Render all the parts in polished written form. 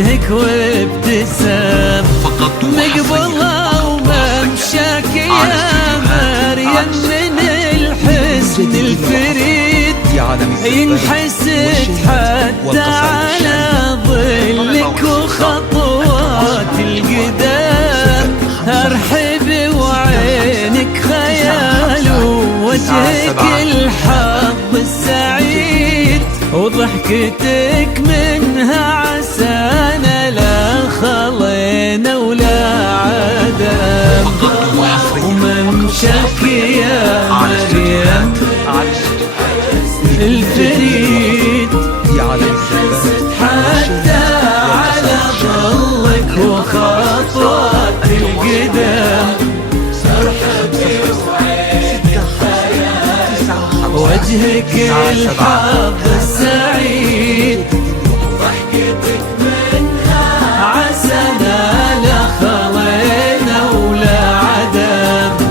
وجهك وابتسام مقبلة وممشاك يا مريم من الحسن الفريد ينحسد حتى على ظلك وخطوات القدام ارحب وعينك خيال ووجهك الحظ السعيد وضحكتك منها عسانا لا خلينا ولا عدم وممشاك يا مريم الفريد حتى على ظلك وخطوات القدام وجهك الحظ السعيد ضحكتك منها عسانا لا خلينا ولا عدم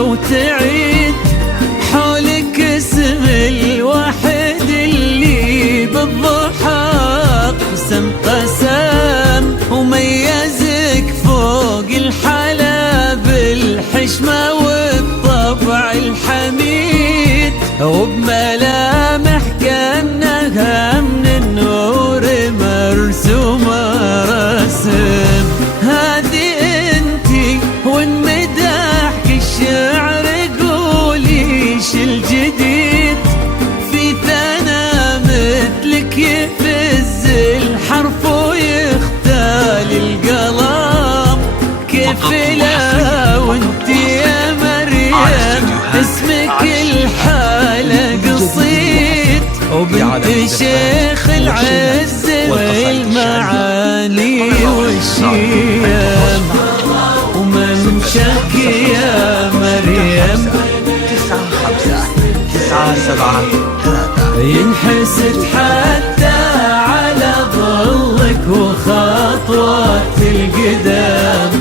وتعيد حولك اسم الواحد اللي بالضحى قسم وميزك فوق الحلا بالحشمة والطبع الحميد وبملامح كأنها من النور مرسومة رسم هذه انتي وانمدحك الشعر قوليش الجديد في ثنا مثلك يفز الحرف ويختال القلم كيف لا وانتي يا مريم اسمك الحالة قصيد وبنت شيخ العز والمعاني والشيم وممشاك يا مريم 957 ينحسد حتى على ظلك وخطوات القدام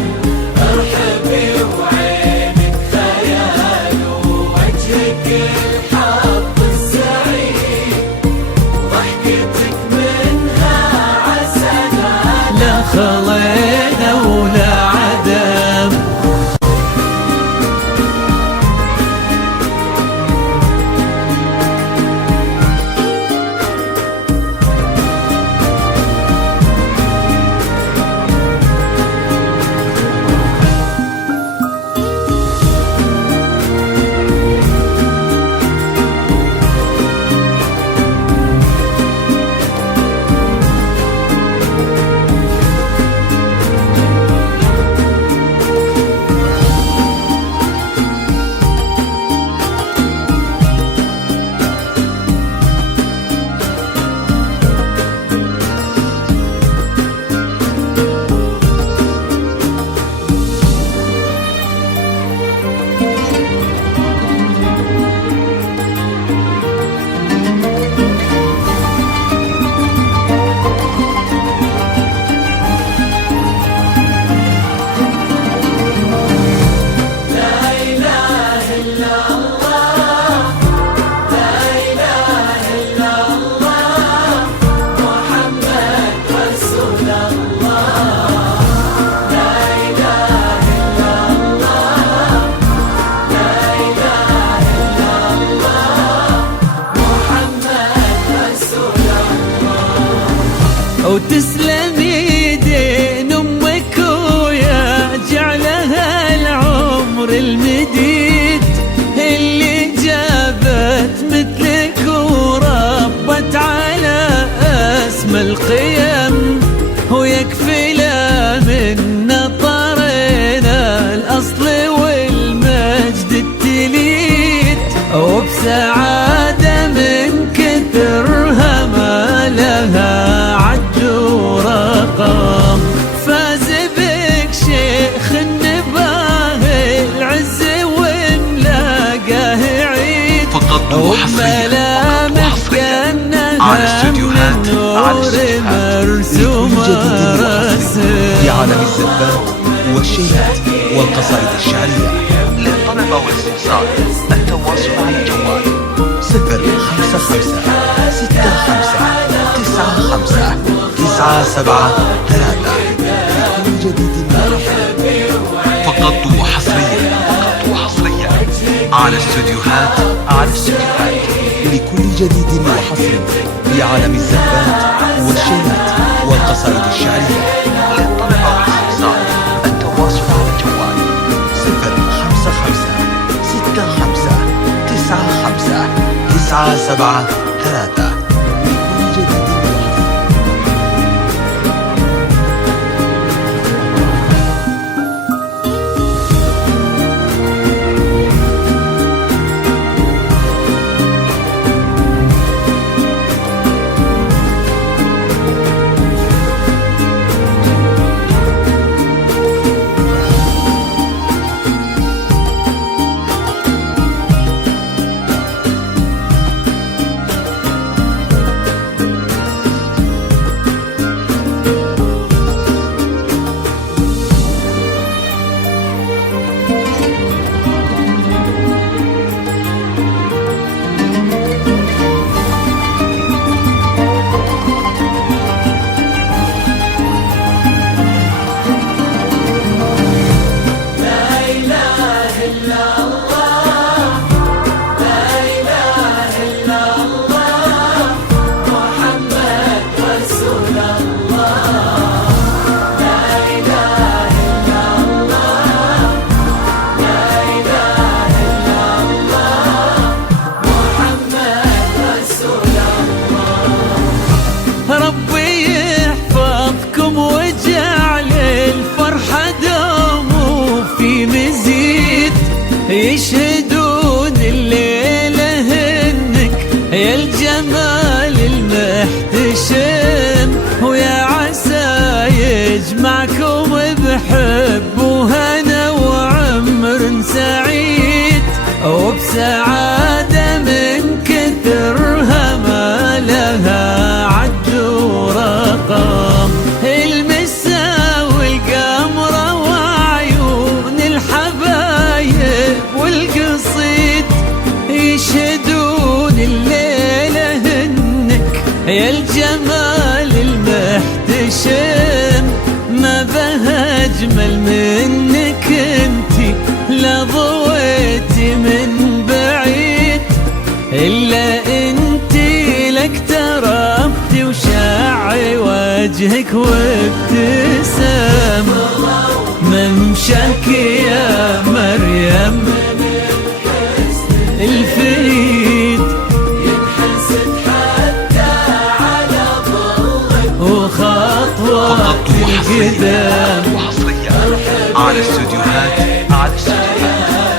ارحبي وعينك خيال ووجهك الحظ السعيد ضحكتك منها عسنا لا خلينا ولا عدم وتسلم يدين أمك ويا جعلها العمر المديد اللي جابت مثلك وربت على اسم القيم، ويكفي لا من نطرنا الأصل والمجد التليد، وبسعادة من كثرها ما لها عد ورقم. فاز بك شيخ النباه العز وملاقاه عيد، وملامح كأنها من نور مرسومة رسم. في عالم الزبات والشيلات والقصائد الشعرية. للطلب والاستفسار التواصل على الجوال 054-65-95-95-97-3 لكل جديد. فقط وحصريا على استوديوهات لكل جديد وحصري في عالم الزبات والشيلات والقصائد الشعرية. للطلب والاستفسار التواصل على الجوال 055-65-95-97-3 لكل جديد. يشهدون الليلة هنك يا الجمال المحتشم، ويا عسى يجمعكم بحب وهنا وعمر سعيد، وبسعادة من كثرها ما لها عد ورقم. المسا والقمرة وعيون الحبايب والقصيد يشهدون الليلة هنك يا الجمال المحتشم. ما بها أجمل منك انتي لا ضويتي من بعيد، إلا انتي لك تربتي وشاعي وجهك وابتسام. ممشاك يا مريم الفريد ينحسد حتى على ظلك وخطوات القدام. على استوديوهات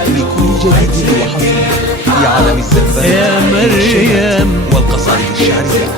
لكل جديد وحصري في عالم الزبات يا مريم والقصائد الشعرية.